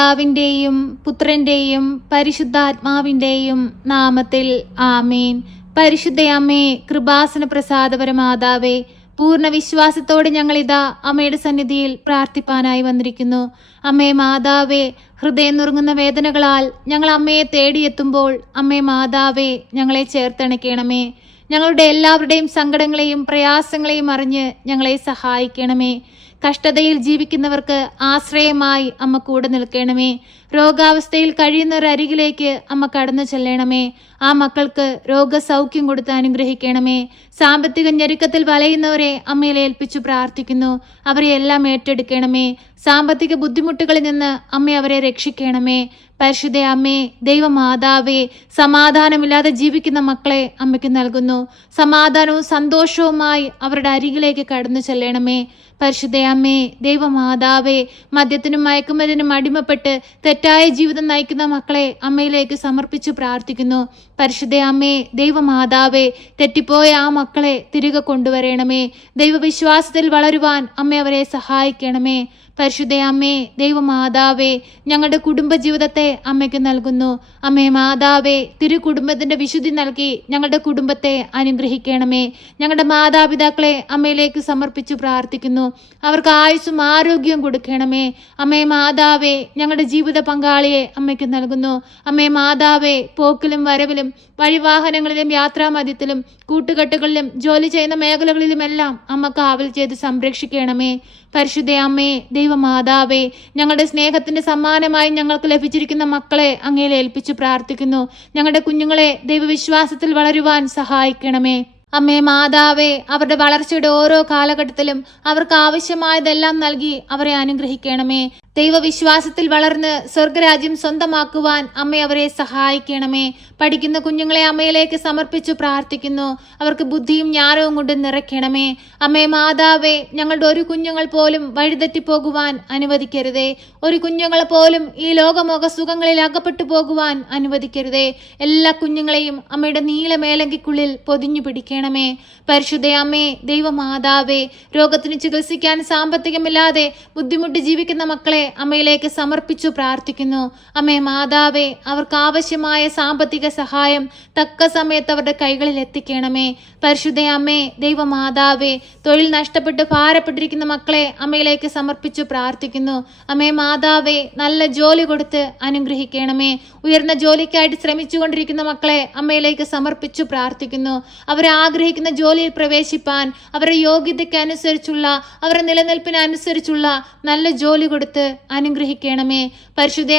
പിതാവിന്റെയും പുത്രന്റെയും പരിശുദ്ധാത്മാവിന്റെയും നാമത്തിൽ ആമേൻ. പരിശുദ്ധയമ്മേ കൃപാസന പ്രസാദപരമാതാവേ പൂർണ വിശ്വാസത്തോടെ ഞങ്ങളിതാ അമ്മയുടെ സന്നിധിയിൽ പ്രാർത്ഥിപ്പാനായി വന്നിരിക്കുന്നു. അമ്മേ മാതാവേ ഹൃദയം നുറുങ്ങുന്ന വേദനകളാൽ ഞങ്ങൾ അമ്മയെ തേടിയെത്തുമ്പോൾ അമ്മേ മാതാവേ ഞങ്ങളെ ചേർത്തണയ്ക്കണമേ. ഞങ്ങളുടെ എല്ലാവരുടെയും സങ്കടങ്ങളെയും പ്രയാസങ്ങളെയും അറിഞ്ഞ് ഞങ്ങളെ സഹായിക്കണമേ. കഷ്ടതയിൽ ജീവിക്കുന്നവർക്ക് ആശ്രയമായി അമ്മ കൂടെ നിൽക്കണമേ. രോഗാവസ്ഥയിൽ കഴിയുന്നവരരികിലേക്ക് അമ്മ കടന്നു ചെല്ലണമേ. ആ മക്കൾക്ക് രോഗസൗഖ്യം കൊടുത്ത് അനുഗ്രഹിക്കണമേ. സാമ്പത്തിക ഞെരുക്കത്തിൽ വലയുന്നവരെ അമ്മയിൽ ഏൽപ്പിച്ചു പ്രാർത്ഥിക്കുന്നു. അവരെ എല്ലാം ഏറ്റെടുക്കണമേ. സാമ്പത്തിക ബുദ്ധിമുട്ടുകളിൽ നിന്ന് അമ്മ അവരെ രക്ഷിക്കണമേ. പരിശുദ്ധ അമ്മേ ദൈവമാതാവേ സമാധാനമില്ലാതെ ജീവിക്കുന്ന മക്കളെ അമ്മയ്ക്ക് നൽകുന്നു. സമാധാനവും സന്തോഷവുമായി അവരുടെ അരികിലേക്ക് കടന്നു ചെല്ലണമേ. പരിശുദ്ധ അമ്മേ ദൈവമാതാവേ മദ്യത്തിനും മയക്കുമതിനും അടിമപ്പെട്ട് തെറ്റായ ജീവിതം നയിക്കുന്ന മക്കളെ അമ്മയിലേക്ക് സമർപ്പിച്ച് പ്രാർത്ഥിക്കുന്നു. പരിശുദ്ധ അമ്മേ ദൈവമാതാവേ തെറ്റിപ്പോയ ആ മക്കളെ തിരികെ കൊണ്ടുവരണമേ. ദൈവവിശ്വാസത്തിൽ വളരുവാൻ അമ്മ അവരെ സഹായിക്കണമേ. പരിശുദ്ധ അമ്മേ ദൈവമാതാവേ ഞങ്ങളുടെ കുടുംബജീവിതത്തെ അമ്മയ്ക്ക് നൽകുന്നു. അമ്മേ മാതാവേ തിരു കുടുംബത്തിന്റെ വിശുദ്ധി നൽകി ഞങ്ങളുടെ കുടുംബത്തെ അനുഗ്രഹിക്കണമേ. ഞങ്ങളുടെ മാതാപിതാക്കളെ അമ്മയിലേക്ക് സമർപ്പിച്ചു പ്രാർത്ഥിക്കുന്നു. അവർക്ക് ആയുസ്സും ആരോഗ്യവും കൊടുക്കണമേ. അമ്മേ മാതാവേ ഞങ്ങളുടെ ജീവിത പങ്കാളിയെ അമ്മയ്ക്ക് നൽകുന്നു. അമ്മേ മാതാവേ പോക്കിലും വരവിലും വഴിവാഹനങ്ങളിലും യാത്രാമധ്യത്തിലും കൂട്ടുകെട്ടുകളിലും ജോലി ചെയ്യുന്ന മേഖലകളിലുമെല്ലാം അമ്മ കാവൽ ചെയ്ത് സംരക്ഷിക്കണമേ. പരിശുദ്ധ അമ്മേ ദൈവമാതാവേ ഞങ്ങളുടെ സ്നേഹത്തിന്റെ സമ്മാനമായി ഞങ്ങൾക്ക് ലഭിച്ചിരിക്കുന്ന മക്കളെ അങ്ങയിൽ ഏൽപ്പിച്ചു പ്രാർത്ഥിക്കുന്നു. ഞങ്ങളുടെ കുഞ്ഞുങ്ങളെ ദൈവവിശ്വാസത്തിൽ വളരുവാൻ സഹായിക്കണമേ. അമ്മേ മാതാവേ അവരുടെ വളർച്ചയുടെ ഓരോ കാലഘട്ടത്തിലും അവർക്ക് ആവശ്യമായതെല്ലാം നൽകി അവരെ അനുഗ്രഹിക്കണമേ. ദൈവവിശ്വാസത്തിൽ വളർന്ന് സ്വർഗരാജ്യം സ്വന്തമാക്കുവാൻ അമ്മ അവരെ സഹായിക്കണമേ. പഠിക്കുന്ന കുഞ്ഞുങ്ങളെ അമ്മയിലേക്ക് സമർപ്പിച്ചു പ്രാർത്ഥിക്കുന്നു. അവർക്ക് ബുദ്ധിയും ജ്ഞാനവും കൊണ്ട് നിറയ്ക്കണമേ. അമ്മേ മാതാവേ ഞങ്ങളുടെ ഒരു കുഞ്ഞുങ്ങൾ പോലും വഴിതെറ്റിപ്പോകുവാൻ അനുവദിക്കരുതേ. ഒരു കുഞ്ഞുങ്ങൾ പോലും ഈ ലോകമോക സുഖങ്ങളിൽ അകപ്പെട്ടു പോകുവാൻ അനുവദിക്കരുതേ. എല്ലാ കുഞ്ഞുങ്ങളെയും അമ്മയുടെ നീലമേലങ്കിക്കുള്ളിൽ പൊതിഞ്ഞു പിടിക്കണമേ. പരിശുദ്ധ അമ്മേ ദൈവമാതാവേ രോഗത്തിന് ചികിത്സിക്കാൻ സാമ്പത്തികമില്ലാതെ ബുദ്ധിമുട്ട് ജീവിക്കുന്ന മക്കളെ അമ്മയിലേക്ക് സമർപ്പിച്ചു പ്രാർത്ഥിക്കുന്നു. അമ്മേ മാതാവേ അവർക്ക് ആവശ്യമായ സാമ്പത്തിക സഹായം തക്ക സമയത്ത് അവരുടെ കൈകളിൽ എത്തിക്കണമേ. പരിശുദ്ധ അമ്മേ ദൈവമാതാവേ തൊഴിൽ നഷ്ടപ്പെട്ട് ഭാരപ്പെട്ടിരിക്കുന്ന മക്കളെ അമ്മയിലേക്ക് സമർപ്പിച്ചു പ്രാർത്ഥിക്കുന്നു. അമ്മേ മാതാവേ നല്ല ജോലി കൊടുത്ത് അനുഗ്രഹിക്കണമേ. ഉയർന്ന ജോലിക്കായിട്ട് ശ്രമിച്ചുകൊണ്ടിരിക്കുന്ന മക്കളെ അമ്മയിലേക്ക് സമർപ്പിച്ചു പ്രാർത്ഥിക്കുന്നു. അവരെ ആഗ്രഹിക്കുന്ന ജോലിയിൽ പ്രവേശിപ്പാൻ അവരുടെ യോഗ്യതയ്ക്ക് അനുസരിച്ചുള്ള അവരുടെ നിലനിൽപ്പിനനുസരിച്ചുള്ള നല്ല ജോലി കൊടുത്ത് അനുഗ്രഹിക്കണമേ. പരിശുദ്ധ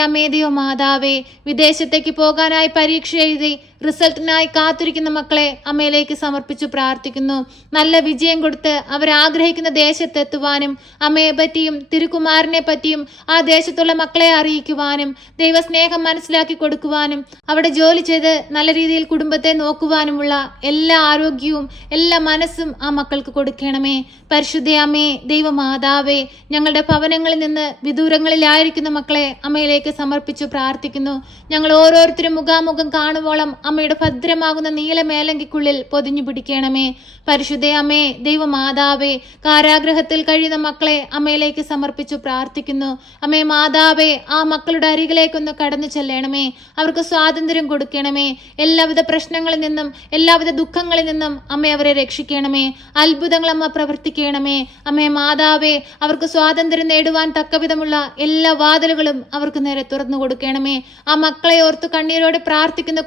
മാതാവേ വിദേശത്തേക്ക് പോകാനായി പരീക്ഷ എഴുതി റിസൾട്ടിനായി കാത്തിരിക്കുന്ന മക്കളെ അമ്മയിലേക്ക് സമർപ്പിച്ചു പ്രാർത്ഥിക്കുന്നു. നല്ല വിജയം കൊടുത്ത് അവർ ആഗ്രഹിക്കുന്ന ദേശത്തെത്തുവാനും അമ്മയെ പറ്റിയും തിരുക്കുമാരനെ പറ്റിയും ആ ദേശത്തുള്ള മക്കളെ അറിയിക്കുവാനും ദൈവസ്നേഹം മനസ്സിലാക്കി കൊടുക്കുവാനും അവിടെ ജോലി ചെയ്ത് നല്ല രീതിയിൽ കുടുംബത്തെ നോക്കുവാനുമുള്ള എല്ലാ ആരോഗ്യവും എല്ലാ മനസ്സും ആ മക്കൾക്ക് കൊടുക്കണമേ. പരിശുദ്ധ അമ്മേ ദൈവമാതാവേ ഞങ്ങളുടെ ഭവനങ്ങളിൽ നിന്ന് വിദൂരങ്ങളിലായിരിക്കുന്ന മക്കളെ അമ്മയിലേക്ക് സമർപ്പിച്ചു പ്രാർത്ഥിക്കുന്നു. ഞങ്ങൾ ഓരോരുത്തരും മുഖാമുഖം കാണുവോളം അമ്മയുടെ ഭദ്രമാകുന്ന നീലമേലങ്കിക്കുള്ളിൽ പൊതിഞ്ഞു പിടിക്കണമേ. പരിശുദ്ധേ അമ്മേ ദൈവമാതാവേ കാരാഗ്രഹത്തിൽ കഴിയുന്ന മക്കളെ അമ്മയിലേക്ക് സമർപ്പിച്ചു പ്രാർത്ഥിക്കുന്നു. അമ്മേ മാതാവേ ആ മക്കളുടെ അരികിലേക്കൊന്ന് കടന്നു ചെല്ലണമേ. അവർക്ക് സ്വാതന്ത്ര്യം കൊടുക്കണമേ. എല്ലാവിധ പ്രശ്നങ്ങളിൽ നിന്നും എല്ലാവിധ ദുഃഖങ്ങളിൽ നിന്നും അമ്മ അവരെ രക്ഷിക്കണമേ. അത്ഭുതങ്ങൾ അമ്മ പ്രവർത്തിക്കണമേ. അമ്മേ മാതാവേ അവർക്ക് സ്വാതന്ത്ര്യം നേടുവാൻ തക്കവിധമുള്ള എല്ലാ വാതിലുകളും അവർക്ക് നേരെ തുറന്നു കൊടുക്കണമേ. ആ മക്കളെ ഓർത്ത് കണ്ണീരോടെ പ്രാർത്ഥിക്കുന്ന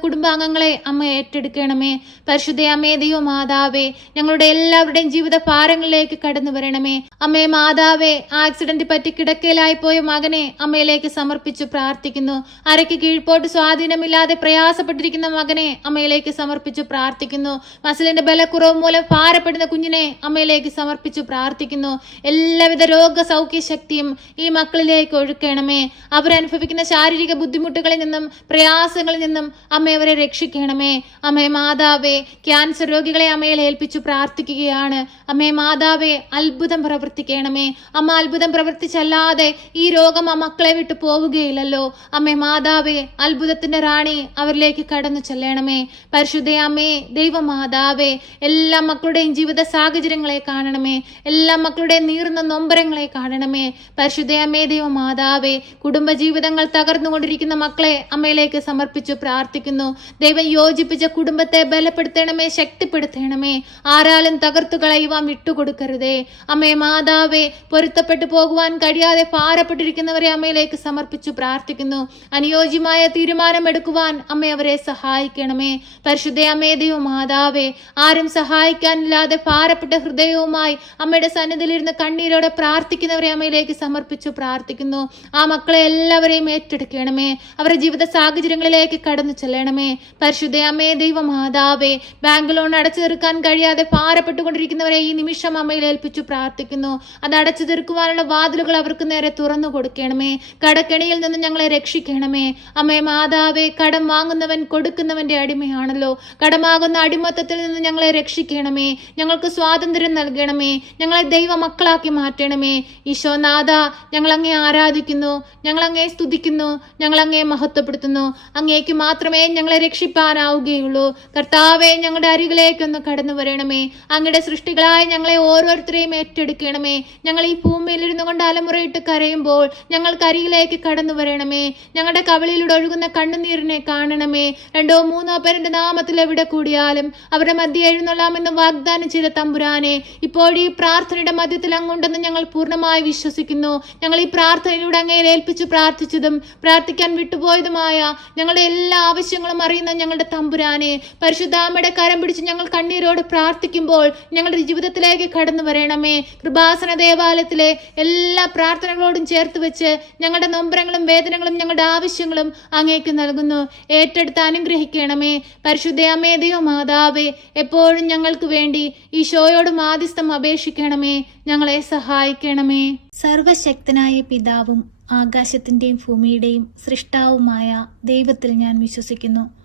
കുടുംബാംഗങ്ങളെ അമ്മ ഏറ്റെടുക്കണമേ. പരിശുദ്ധ അമ്മേ ദൈവ മാതാവേ ഞങ്ങളുടെ എല്ലാവരുടെയും ജീവിത ഭാരങ്ങളിലേക്ക് കടന്നു വരണമേ. അമ്മേ മാതാവേ ആക്സിഡന്റ് പറ്റി കിടക്കയിലായി പോയ മകനെ അമ്മയിലേക്ക് സമർപ്പിച്ചു പ്രാർത്ഥിക്കുന്നു. അരയ്ക്ക് കീഴ്പോട്ട് സ്വാധീനമില്ലാതെ പ്രയാസപ്പെട്ടിരിക്കുന്ന മകനെ അമ്മയിലേക്ക് സമർപ്പിച്ചു പ്രാർത്ഥിക്കുന്നു. മസിലിന്റെ ബലക്കുറവ് മൂലം ഭാരപ്പെടുന്ന കുഞ്ഞിനെ അമ്മയിലേക്ക് സമർപ്പിച്ചു പ്രാർത്ഥിക്കുന്നു. എല്ലാവിധ രോഗ സൗഖ്യ ശക്തിയും ഈ മക്കളിലേക്ക് ഒഴുക്കണമേ. അവരനുഭവിക്കുന്ന ശാരീരിക ബുദ്ധിമുട്ടുകളിൽ നിന്നും പ്രയാസങ്ങളിൽ നിന്നും അമ്മ അവരെ രക്ഷിക്കും രക്ഷിക്കണമേ. അമ്മേ മാതാവേ ക്യാൻസർ രോഗികളെ അമ്മയിൽ ഏൽപ്പിച്ചു പ്രാർത്ഥിക്കുകയാണ്. അമ്മേ മാതാവേ അത്ഭുതം പ്രവർത്തിക്കണമേ. അമ്മ അത്ഭുതം പ്രവർത്തിച്ചല്ലാതെ ഈ രോഗം ആ മക്കളെ വിട്ടു പോവുകയില്ലല്ലോ. അമ്മേ മാതാവേ അത്ഭുതത്തിന്റെ റാണി അവരിലേക്ക് കടന്നു ചെല്ലണമേ. പരിശുദ്ധ അമ്മേ ദൈവമാതാവേ എല്ലാ മക്കളുടെയും ജീവിത സാഹചര്യങ്ങളെ കാണണമേ. എല്ലാ മക്കളുടെയും നീറുന്ന നൊമ്പരങ്ങളെ കാണണമേ. പരിശുദ്ധ അമ്മേ ദൈവമാതാവേ കുടുംബജീവിതങ്ങൾ തകർന്നുകൊണ്ടിരിക്കുന്ന മക്കളെ അമ്മയിലേക്ക് സമർപ്പിച്ചു പ്രാർത്ഥിക്കുന്നു. യോജിപ്പിച്ച കുടുംബത്തെ ബലപ്പെടുത്തണമേ ശക്തിപ്പെടുത്തണമേ. ആരാലും തകർത്തു കളയുവാൻ വിട്ടുകൊടുക്കരുതേ. അമ്മേ മാതാവേ പൊരുത്തപ്പെട്ടു പോകുവാൻ കഴിയാതെ പാരപ്പെട്ടിരിക്കുന്നവരെ അമ്മയിലേക്ക് സമർപ്പിച്ചു പ്രാർത്ഥിക്കുന്നു. അനുയോജ്യമായ തീരുമാനമെടുക്കുവാൻ അമ്മ അവരെ സഹായിക്കണമേ. പരിശുദ്ധ അമ്മേ ദൈവ മാതാവേ ആരും സഹായിക്കാനില്ലാതെ പാറപ്പെട്ട ഹൃദയവുമായി അമ്മയുടെ സന്നിധിയിലിരുന്ന് കണ്ണീരോടെ പ്രാർത്ഥിക്കുന്നവരെ അമ്മയിലേക്ക് സമർപ്പിച്ചു പ്രാർത്ഥിക്കുന്നു. ആ മക്കളെ എല്ലാവരെയും ഏറ്റെടുക്കണമേ. അവരുടെ ജീവിത സാഹചര്യങ്ങളിലേക്ക് കടന്നു ചെല്ലണമേ. പരിശുദ്ധ അമ്മേ ദൈവ മാതാവേ ബാങ്ക് ലോൺ അടച്ചു തീർക്കാൻ കഴിയാതെ പാറപ്പെട്ടുകൊണ്ടിരിക്കുന്നവരെ ഈ നിമിഷം അമ്മയിൽ ഏൽപ്പിച്ചു പ്രാർത്ഥിക്കുന്നു. അത് അടച്ചു തീർക്കുവാനുള്ള വാതിലുകൾ അവർക്ക് നേരെ തുറന്നു കൊടുക്കണമേ. കടക്കെണിയിൽ നിന്ന് ഞങ്ങളെ രക്ഷിക്കണമേ. അമ്മേ മാതാവേ കടം വാങ്ങുന്നവൻ കൊടുക്കുന്നവന്റെ അടിമയാണല്ലോ. കടമാകുന്ന അടിമത്തത്തിൽ നിന്ന് ഞങ്ങളെ രക്ഷിക്കണമേ. ഞങ്ങൾക്ക് സ്വാതന്ത്ര്യം നൽകണമേ. ഞങ്ങളെ ദൈവ മക്കളാക്കി മാറ്റണമേ. ഈശോനാഥ ഞങ്ങൾ അങ്ങേ ആരാധിക്കുന്നു. ഞങ്ങൾ അങ്ങേ സ്തുതിക്കുന്നു. ഞങ്ങൾ അങ്ങേ മഹത്വപ്പെടുത്തുന്നു. അങ്ങേക്ക് മാത്രമേ ഞങ്ങളെ രക്ഷിപ്പാനാവുകയുള്ളൂ. കർത്താവെ ഞങ്ങളുടെ അരികിലേക്കൊന്ന് കടന്നു വരണമേ. അങ്ങയുടെ സൃഷ്ടികളായ ഞങ്ങളെ ഓരോരുത്തരെയും ഏറ്റെടുക്കണമേ. ഞങ്ങൾ ഈ ഭൂമിയിൽ ഇരുന്നു കൊണ്ട് അലമുറയിട്ട് കരയുമ്പോൾ ഞങ്ങൾക്ക് അരികിലേക്ക് കടന്നു വരണമേ. ഞങ്ങളുടെ കവളിയിലൂടെ ഒഴുകുന്ന കണ്ണുനീരിനെ കാണണമേ. രണ്ടോ മൂന്നോ പേരുടെ നാമത്തിൽ എവിടെ കൂടിയാലും അവരുടെ മധ്യ എഴുന്നള്ളാമെന്ന് വാഗ്ദാനം ചെയ്ത തമ്പുരാനെ ഇപ്പോഴീ പ്രാർത്ഥനയുടെ മധ്യത്തിൽ അങ്ങുണ്ടെന്ന് ഞങ്ങൾ പൂർണമായി വിശ്വസിക്കുന്നു. ഞങ്ങൾ ഈ പ്രാർത്ഥനയിലൂടെ അങ്ങയിൽ ഏൽപ്പിച്ച് പ്രാർത്ഥിച്ചതും പ്രാർത്ഥിക്കാൻ വിട്ടുപോയതുമായ ഞങ്ങളുടെ എല്ലാ ആവശ്യങ്ങളും അറിയുന്ന ഞങ്ങളുടെ തമ്പുരാനെ പരിശുദ്ധാമ്മയുടെ കരം പിടിച്ച് ഞങ്ങൾ കണ്ണീരോട് പ്രാർത്ഥിക്കുമ്പോൾ ഞങ്ങളുടെ ജീവിതത്തിലേക്ക് കടന്നു വരണമേ. കൃപാസന ദേവാലയത്തിലെ എല്ലാ പ്രാർത്ഥനകളോടും ചേർത്ത് വെച്ച് ഞങ്ങളുടെ നൊമ്പരങ്ങളും വേദനകളും ഞങ്ങളുടെ ആവശ്യങ്ങളും അങ്ങേക്ക് നൽകുന്നു. ഏറ്റെടുത്ത് അനുഗ്രഹിക്കണമേ. പരിശുദ്ധ അമേദയോ മാതാവേ എപ്പോഴും ഞങ്ങൾക്ക് വേണ്ടി ഈ ഈശോയോട് മാധ്യസ്ഥം അപേക്ഷിക്കണമേ. ഞങ്ങളെ സഹായിക്കണമേ. സർവശക്തനായ പിതാവും ആകാശത്തിന്റെയും ഭൂമിയുടെയും സൃഷ്ടാവുമായ ദൈവത്തിൽ ഞാൻ വിശ്വസിക്കുന്നു.